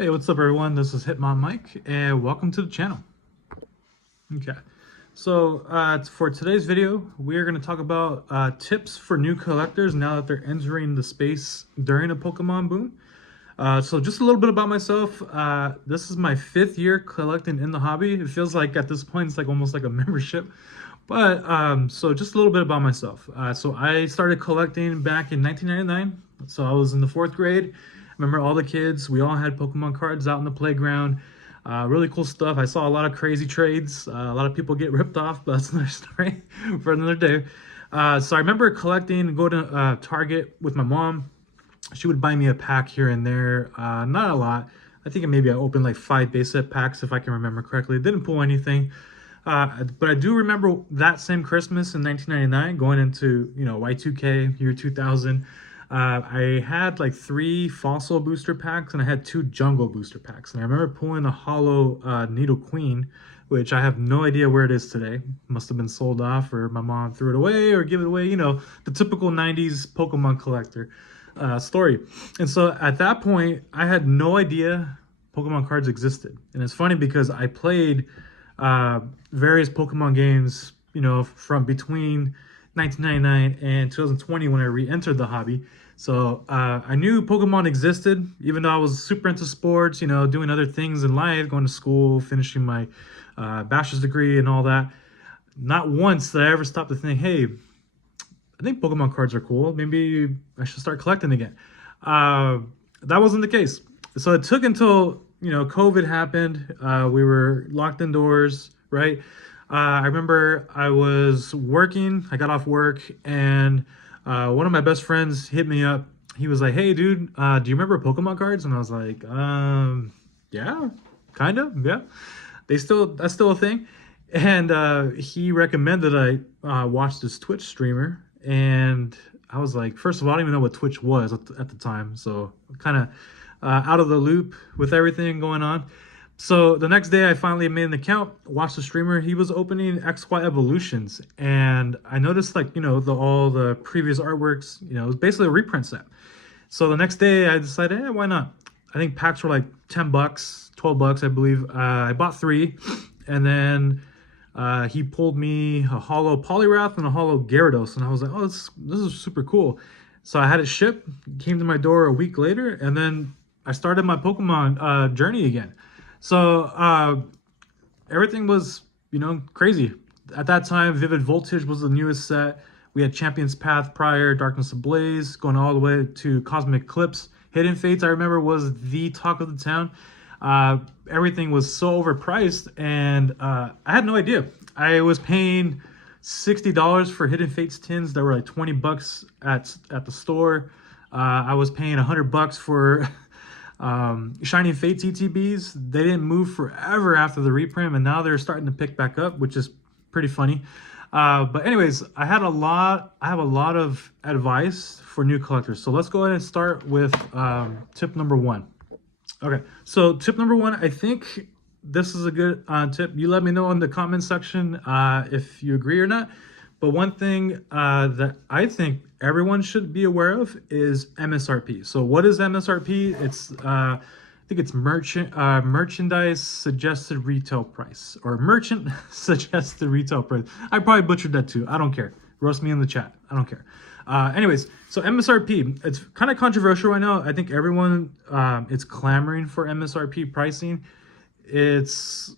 Hey, what's up everyone? This is Hitmon Mike and welcome to the channel. Okay, so for today's video, we are going to talk about tips for new collectors now that they're entering the space during a Pokemon boom. So just a little bit about myself. This is my 5th year collecting in the hobby. It feels like at this point it's like almost like a membership. But so just a little bit about myself. So I started collecting back in 1999. So I was in the 4th grade. Remember all the kids, we all had Pokemon cards out in the playground. Really cool stuff. I saw a lot of crazy trades. A lot of people get ripped off, but that's another story for another day. So I remember collecting, go to Target with my mom. She would buy me a pack here and there, not a lot. I think maybe I opened like 5 base set packs if I can remember correctly. Didn't pull anything. But I do remember that same Christmas in 1999 going into, Y2K, year 2000. I had like 3 fossil booster packs and I had 2 jungle booster packs. And I remember pulling a hollow Nidoqueen, which I have no idea where it is today. Must have been sold off or my mom threw it away or give it away. The typical 90s Pokemon collector story. And so at that point, I had no idea Pokemon cards existed. And it's funny because I played various Pokemon games, from between 1999 and 2020 when I re-entered the hobby. So I knew Pokemon existed, even though I was super into sports, doing other things in life, going to school, finishing my bachelor's degree and all that. Not once did I ever stop to think, hey, I think Pokemon cards are cool. Maybe I should start collecting again. That wasn't the case. So it took until, COVID happened. We were locked indoors, right? I remember I was working. I got off work and one of my best friends hit me up. He was like, hey, dude, do you remember Pokemon cards? And I was like, yeah, kind of, yeah. That's still a thing. And he recommended I watch this Twitch streamer. And I was like, first of all, I didn't even know what Twitch was at the time. So kind of out of the loop with everything going on. So the next day I finally made an account, watched the streamer. He was opening XY Evolutions. And I noticed all the previous artworks, it was basically a reprint set. So the next day I decided, why not? I think packs were like 10 bucks, 12 bucks, I believe. I bought 3 and then he pulled me a hollow Poliwrath and a hollow Gyarados. And I was like, oh, this is super cool. So I had it shipped, came to my door a week later, and then I started my Pokemon journey again. So everything was, crazy. At that time, Vivid Voltage was the newest set. We had Champion's Path prior, Darkness Ablaze, going all the way to Cosmic Eclipse. Hidden Fates, I remember, was the talk of the town. Everything was so overpriced, and I had no idea. I was paying $60 for Hidden Fates tins that were like 20 bucks at the store. I was paying 100 bucks for Shining Fates ETBs. They didn't move forever after the reprint, and now they're starting to pick back up, which is pretty funny. But anyways, I have a lot of advice for new collectors. So let's go ahead and start with tip number 1. Okay, so tip number 1, I think this is a good tip. You let me know in the comment section if you agree or not. But one thing that I think everyone should be aware of is MSRP. So what is MSRP? It's I think it's merchandise suggested retail price, or merchant suggested retail price. I probably butchered that too. I don't care. Roast me in the chat. I don't care. Anyways, so MSRP, it's kind of controversial right now. I think everyone is clamoring for MSRP pricing. It's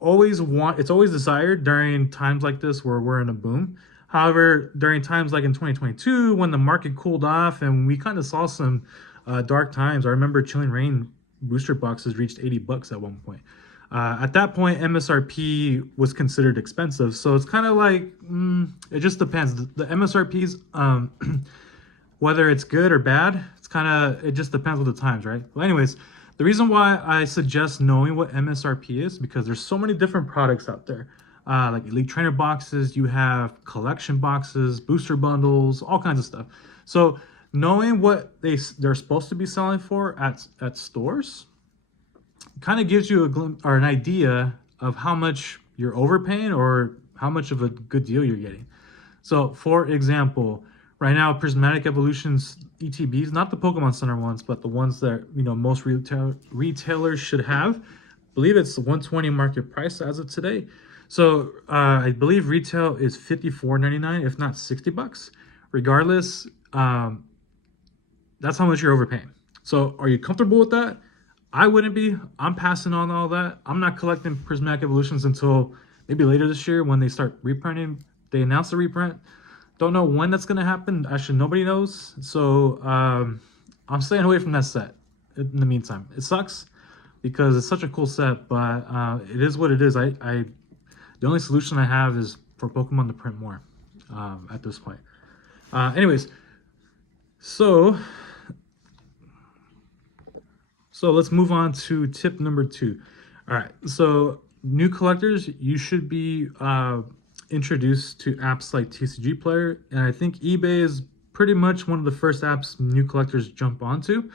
always desired during times like this where we're in a boom. However, during times like in 2022, when the market cooled off and we kind of saw some dark times, I remember Chilling Reign booster boxes reached 80 bucks at one point. At that point, MSRP was considered expensive. So it's kind of like, it just depends. The MSRPs, whether it's good or bad, it just depends on the times, right? Well, anyways, the reason why I suggest knowing what MSRP is, because there's so many different products out there. Like Elite Trainer boxes, you have collection boxes, booster bundles, all kinds of stuff. So knowing what they're supposed to be selling for at stores kind of gives you a glimpse or an idea of how much you're overpaying or how much of a good deal you're getting. So for example, Right now, Prismatic Evolutions ETBs, not the Pokemon Center ones, but the ones that most retailers should have. I believe it's the 120 market price as of today. So I believe retail is $54.99, if not $60. Regardless, that's how much you're overpaying. So are you comfortable with that? I wouldn't be. I'm passing on all that. I'm not collecting Prismatic Evolutions until maybe later this year when they start reprinting. They announce the reprint. Don't know when that's going to happen. Actually, nobody knows. So I'm staying away from that set in the meantime. It sucks because it's such a cool set, but it is what it is. The only solution I have is for Pokemon to print more at this point. Anyways, so let's move on to tip number 2. All right, so new collectors, you should be introduced to apps like TCG Player, and I think eBay is pretty much one of the first apps new collectors jump onto.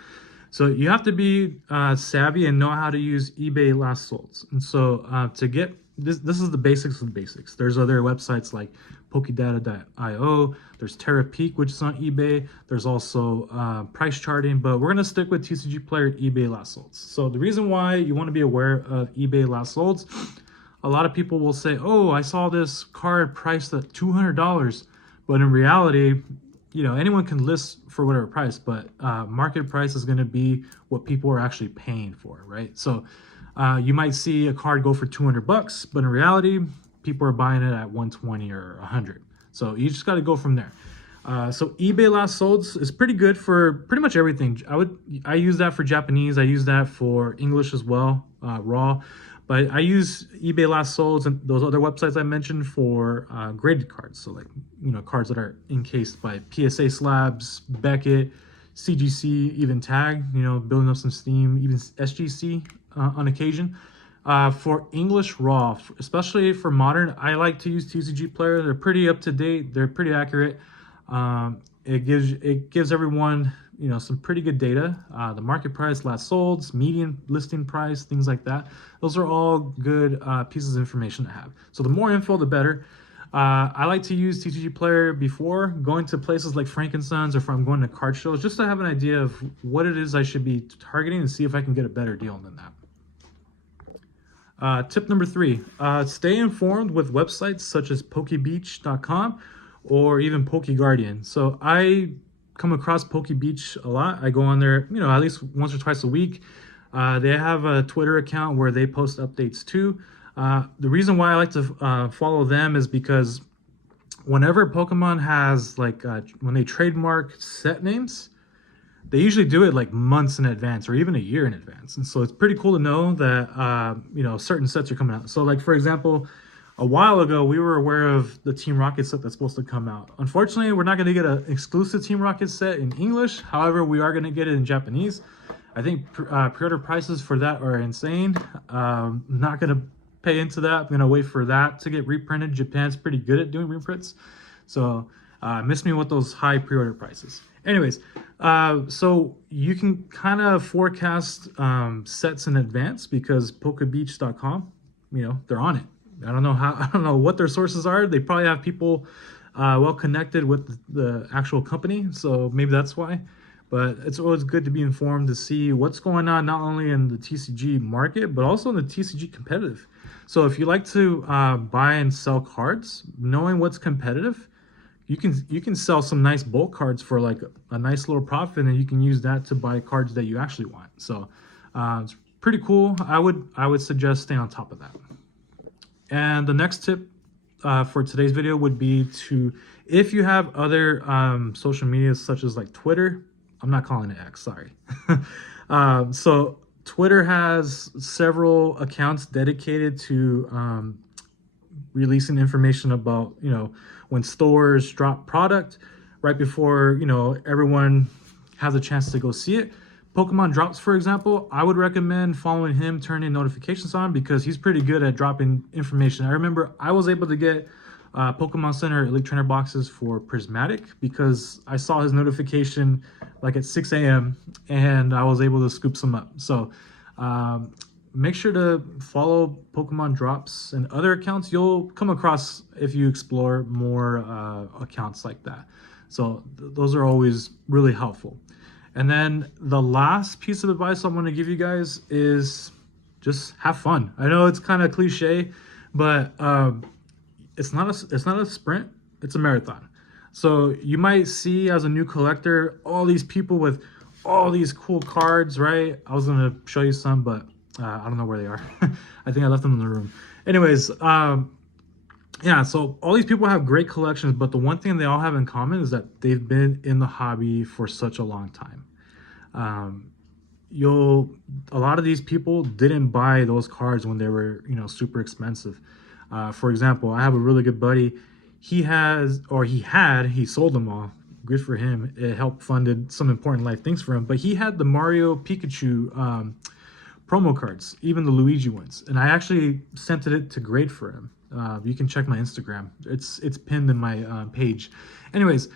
So you have to be savvy and know how to use eBay last solds. And so to get this is the basics of the basics. There's other websites like Pokedata.io. There's TerraPeak, which is on eBay. There's also price charting, but we're gonna stick with TCG Player eBay last solds. So the reason why you want to be aware of eBay last solds, a lot of people will say, "Oh, I saw this card priced at $200," but in reality, anyone can list for whatever price, but market price is going to be what people are actually paying for, right? So you might see a card go for $200, but in reality, people are buying it at 120 or 100. So you just got to go from there. So eBay last solds is pretty good for pretty much everything. I use that for Japanese. I use that for English as well, raw. But I use eBay last solds and those other websites I mentioned for graded cards. So like, cards that are encased by PSA slabs, Beckett, CGC, even Tag, building up some steam, even SGC on occasion. For English raw, especially for modern, I like to use TCG Player. They're pretty up to date. They're pretty accurate. It gives everyone some pretty good data. The market price, last solds, median listing price, things like that. Those are all good pieces of information to have. So the more info, the better. I like to use TCG Player before going to places like Frankensons or if I'm going to card shows, just to have an idea of what it is I should be targeting and see if I can get a better deal than that. Tip number 3, stay informed with websites such as PokeBeach.com or even PokeGuardian. So I come across PokeBeach a lot. I go on there, at least once or twice a week. They have a Twitter account where they post updates too. The reason why I like to follow them is because whenever Pokemon has when they trademark set names, they usually do it like months in advance or even a year in advance. And so it's pretty cool to know that, certain sets are coming out. So like, for example, a while ago, we were aware of the Team Rocket set that's supposed to come out. Unfortunately, we're not going to get an exclusive Team Rocket set in English. However, we are going to get it in Japanese. I think pre-order prices for that are insane. Not going to pay into that. I'm going to wait for that to get reprinted. Japan's pretty good at doing reprints. So miss me with those high pre-order prices. Anyways, so you can kind of forecast sets in advance because PokeBeach.com, they're on it. I don't know what their sources are. They probably have people well connected with the actual company, so maybe that's why. But it's always good to be informed to see what's going on not only in the TCG market but also in the TCG competitive. So if you like to buy and sell cards, knowing what's competitive, you can sell some nice bulk cards for like a nice little profit, and you can use that to buy cards that you actually want. So it's pretty cool. I would suggest staying on top of that. And the next tip for today's video would be if you have other social media such as like Twitter, I'm not calling it X, sorry. So Twitter has several accounts dedicated to releasing information about, when stores drop product right before, everyone has a chance to go see it. Pokemon Drops, for example, I would recommend following him, turning notifications on because he's pretty good at dropping information. I remember I was able to get Pokemon Center Elite Trainer boxes for Prismatic because I saw his notification like at 6 a.m. and I was able to scoop some up. So make sure to follow Pokemon Drops and other accounts you'll come across if you explore more accounts like that. So those are always really helpful. And then the last piece of advice I'm going to give you guys is just have fun. I know it's kind of cliche, but it's not a sprint, it's a marathon. So you might see as a new collector all these people with all these cool cards, right? I was gonna show you some, but I don't know where they are. I think I left them in the room. Anyways, yeah, so all these people have great collections, but the one thing they all have in common is that they've been in the hobby for such a long time. A lot of these people didn't buy those cards when they were, super expensive. For example, I have a really good buddy. He sold them all. Good for him. It helped funded some important life things for him. But he had the Mario Pikachu promo cards, even the Luigi ones. And I actually sent it to grade for him. You can check my Instagram. It's pinned in my page. Anyways,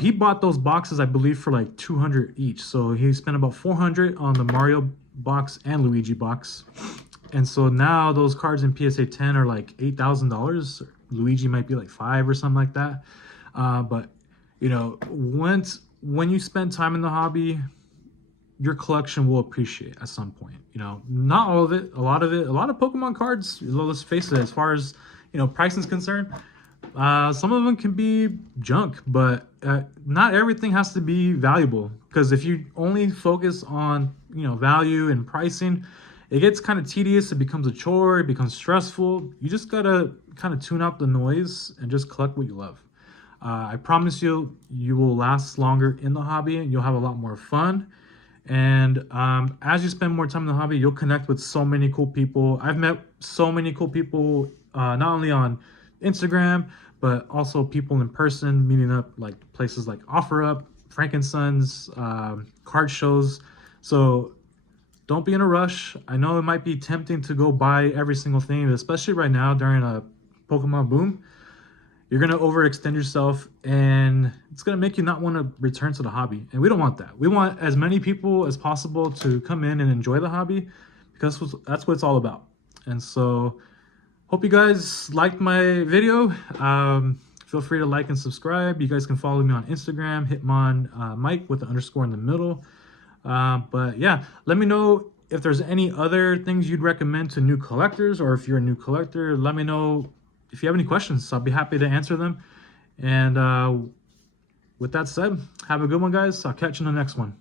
he bought those boxes, I believe, for like 200 each. So he spent about 400 on the Mario box and Luigi box. And so now those cards in PSA 10 are like $8,000. Luigi might be like $5,000 or something like that. But when you spend time in the hobby, your collection will appreciate at some point. Not all of it, a lot of Pokemon cards, let's face it, as far as pricing is concerned, some of them can be junk, but not everything has to be valuable, because if you only focus on value and pricing, it gets kind of tedious. It becomes a chore, it becomes stressful. You just gotta kind of tune out the noise and just collect what you love. I promise you will last longer in the hobby and you'll have a lot more fun. And as you spend more time in the hobby, you'll connect with so many cool people. I've met so many cool people, not only on Instagram, but also people in person, meeting up like places like OfferUp, Frankensons, card shows. So don't be in a rush. I know it might be tempting to go buy every single thing, especially right now during a Pokemon boom. You're going to overextend yourself and it's going to make you not want to return to the hobby. And we don't want that. We want as many people as possible to come in and enjoy the hobby, because that's what it's all about. And so hope you guys liked my video. Feel free to like and subscribe. You guys can follow me on Instagram, Hitmon Mike with the underscore in the middle. But yeah, let me know if there's any other things you'd recommend to new collectors, or if you're a new collector, let me know if you have any questions. I'll be happy to answer them. And with that said, have a good one, guys. I'll catch you in the next one.